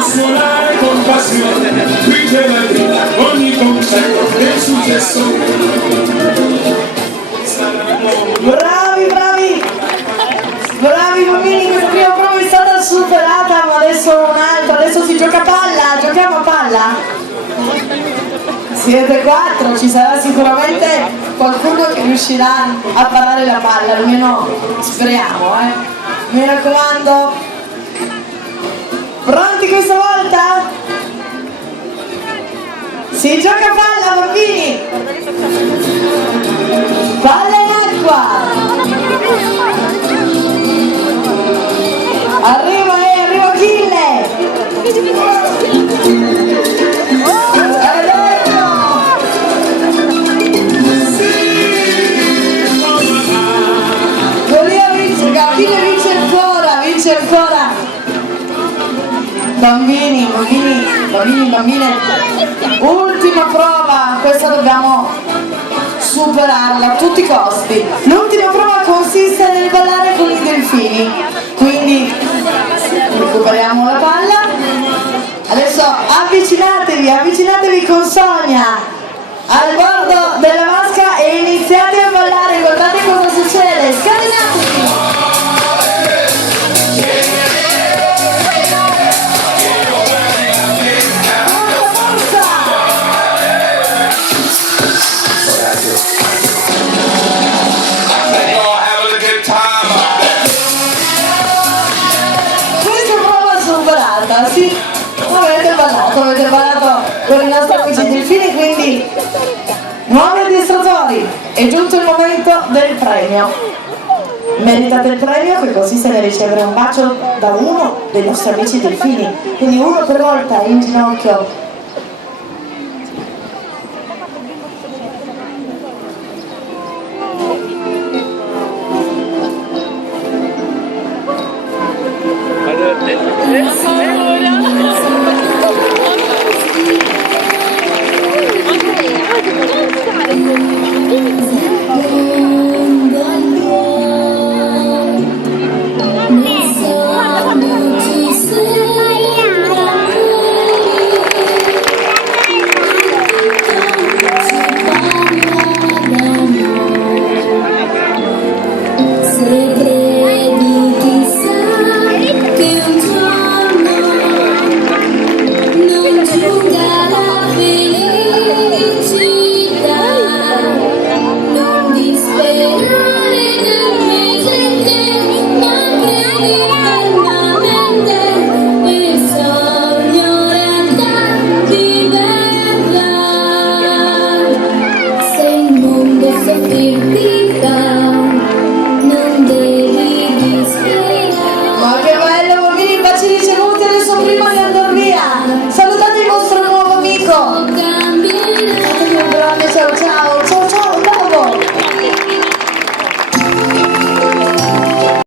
suonare con passione, qui la vita, ogni concerto è successo. Bravi, bravi! Bravi bambini, questa prima prova è stata superata, ma adesso un'altra, adesso si gioca a palla, giochiamo a palla? Siete 4, ci sarà sicuramente qualcuno che riuscirà a parare la palla, almeno speriamo, Mi raccomando. Pronti questa volta? Si gioca a palla, bambini! Palla in acqua! Arriva Achille! Achille vince ancora! Bambini, bambine, ultima prova, questa dobbiamo superarla a tutti i costi. L'ultima prova consiste nel ballare con i delfini, quindi recuperiamo la palla. Adesso avvicinatevi con Sonia al bordo della vasca e iniziate a ballare, guardate cosa succede, scatenatevi! Sì, avete ballato con i nostri amici delfini, quindi nuovi addestratori, è giunto il momento del premio. Meritate il premio che consiste nel ricevere un bacio da uno dei nostri amici delfini, quindi uno per volta in ginocchio